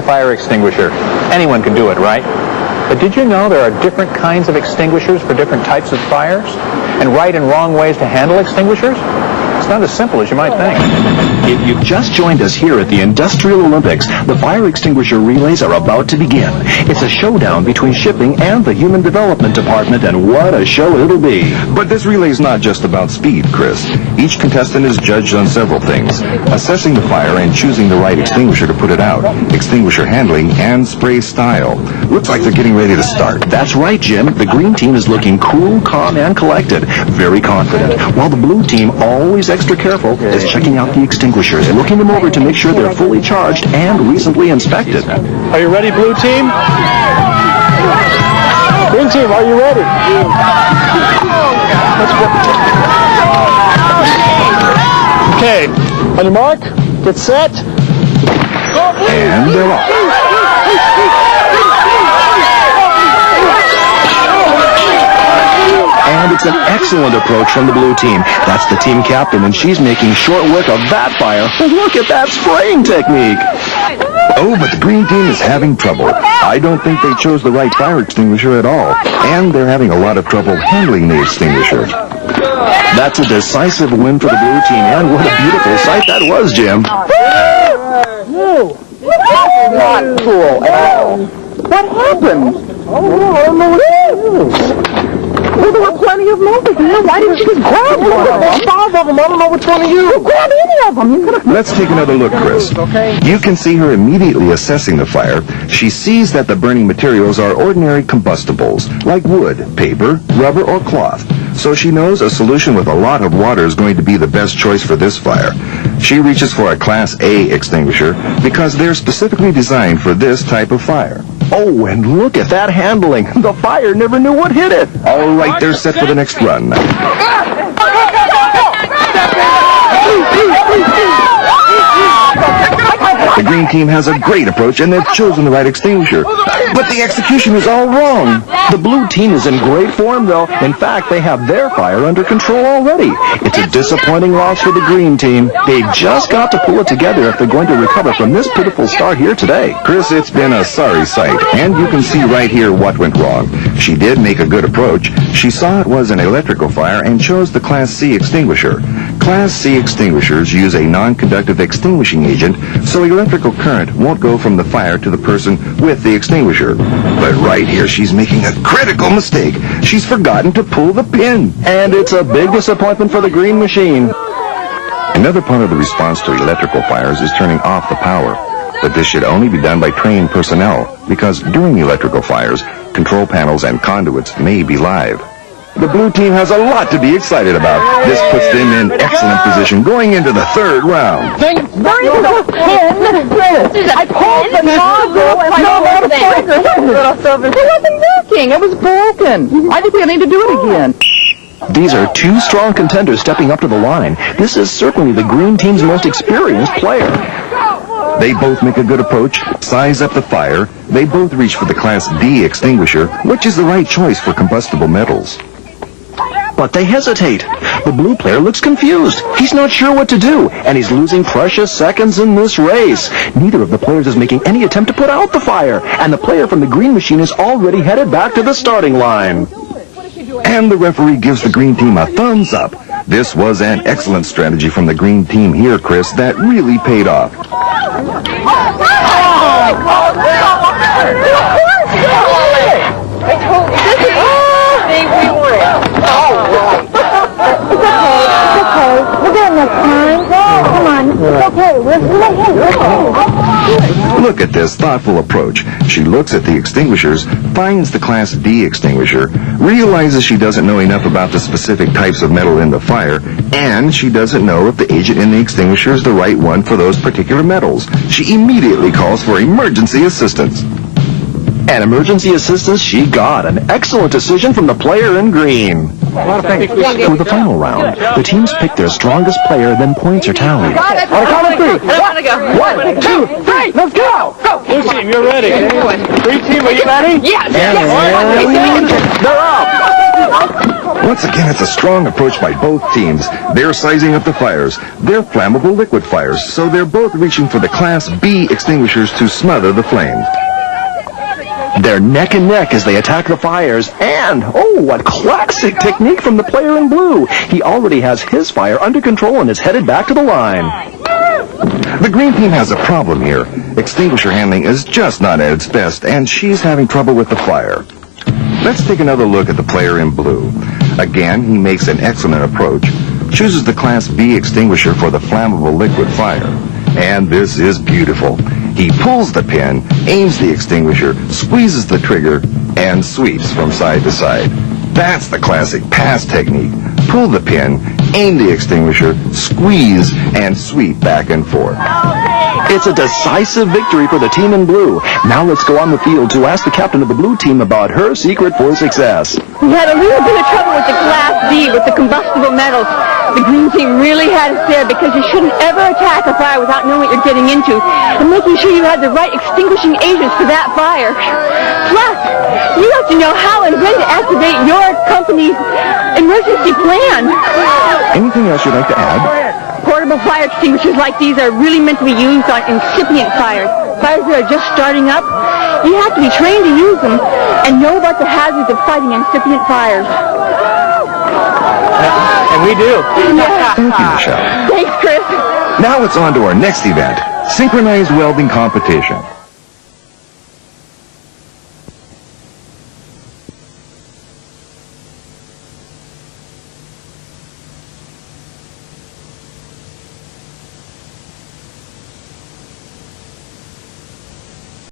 the fire extinguisher. Anyone can do it, right? But did you know there are different kinds of extinguishers for different types of fires? And right and wrong ways to handle extinguishers? It's not as simple as you might think. If you've just joined us here at the Industrial Olympics, the fire extinguisher relays are about to begin. It's a showdown between shipping and the Human Development Department, and what a show it'll be. But this relay is not just about speed, Chris. Each contestant is judged on several things: assessing the fire and choosing the right extinguisher to put it out, extinguisher handling, and spray style. Looks like they're getting ready to start. That's right, Jim. The green team is looking cool, calm, and collected, very confident, while the blue team, always extra careful, is checking out the extinguishers, looking them over to make sure they're fully charged and recently inspected. Are you ready, blue team? Green team, are you ready? Let's go. Okay, on your mark, get set. And they're off. And it's an excellent approach from the blue team. That's the team captain, and she's making short work of that fire. Look at that spraying technique. Oh, but the green team is having trouble. I don't think they chose the right fire extinguisher at all. And they're having a lot of trouble handling the extinguisher. That's a decisive win for the blue team, and what a beautiful sight that was, Jim. No, not cool at all. What happened? Oh, I don't know what it is. Well, there were plenty of movies. Why didn't you just grab one of them? 5 of them. I don't know which one of you. Well, grab any of them. You could have... Let's take another look, Chris. You can see her immediately assessing the fire. She sees that the burning materials are ordinary combustibles, like wood, paper, rubber, or cloth. So she knows a solution with a lot of water is going to be the best choice for this fire. She reaches for a Class A extinguisher because they're specifically designed for this type of fire. Oh, and look at that handling. The fire never knew what hit it. All right, they're set for the next run. The green team has a great approach, and they've chosen the right extinguisher. But the execution is all wrong. The blue team is in great form, though. In fact, they have their fire under control already. It's a disappointing loss for the green team. They've just got to pull it together if they're going to recover from this pitiful start here today. Chris, it's been a sorry sight, and you can see right here what went wrong. She did make a good approach. She saw it was an electrical fire and chose the Class C extinguisher. Class C extinguishers use a non-conductive extinguishing agent, so electrical current won't go from the fire to the person with the extinguisher. But right here, she's making a critical mistake. She's forgotten to pull the pin. And it's a big disappointment for the green machine. Another part of the response to electrical fires is turning off the power. But this should only be done by trained personnel, because during electrical fires, control panels and conduits may be live. The blue team has a lot to be excited about. This puts them in excellent position going into the third round. Where is the pin? I pulled the nozzle and I got a breaker. It wasn't working. It was broken. I think we need to do it again. These are two strong contenders stepping up to the line. This is certainly the green team's most experienced player. They both make a good approach, size up the fire. They both reach for the Class D extinguisher, which is the right choice for combustible metals. But they hesitate. The blue player looks confused. He's not sure what to do, and he's losing precious seconds in this race. Neither of the players is making any attempt to put out the fire, and the player from the green machine is already headed back to the starting line. And the referee gives the green team a thumbs up. This was an excellent strategy from the green team here, Chris, that really paid off. Look at this thoughtful approach. She looks at the extinguishers, finds the Class D extinguisher, realizes she doesn't know enough about the specific types of metal in the fire, and she doesn't know if the agent in the extinguisher is the right one for those particular metals. She immediately calls for emergency assistance. And emergency assistance she got. An excellent decision from the player in green. For the final round, the teams pick their strongest player, then points are tallied. On a count of 3. 1, 2, 3. Let's go. Blue team, you're ready. Green team, are you ready? Yes. And they're up. Once again, it's a strong approach by both teams. They're sizing up the fires. They're flammable liquid fires, so they're both reaching for the Class B extinguishers to smother the flames. They're neck and neck as they attack the fires. And, oh, what classic technique from the player in blue. He already has his fire under control and is headed back to the line. The green team has a problem here. Extinguisher handling is just not at its best, and she's having trouble with the fire. Let's take another look at the player in blue. Again, he makes an excellent approach, chooses the Class B extinguisher for the flammable liquid fire. And this is beautiful. He pulls the pin, aims the extinguisher, squeezes the trigger, and sweeps from side to side. That's the classic pass technique. Pull the pin, aim the extinguisher, squeeze, and sweep back and forth. It's a decisive victory for the team in blue. Now let's go on the field to ask the captain of the blue team about her secret for success. We had a little bit of trouble with the Class B, with the combustible metals. The green team really had us there because you shouldn't ever attack a fire without knowing what you're getting into and making sure you had the right extinguishing agents for that fire. Plus, you have to know how and when to activate your company's emergency plan. Anything else you'd like to add? Portable fire extinguishers like these are really meant to be used on incipient fires. Fires that are just starting up. You have to be trained to use them and know about the hazards of fighting incipient fires. And we do. Yeah. Thank you, Michelle. Thanks, Chris. Now it's on to our next event, synchronized welding competition.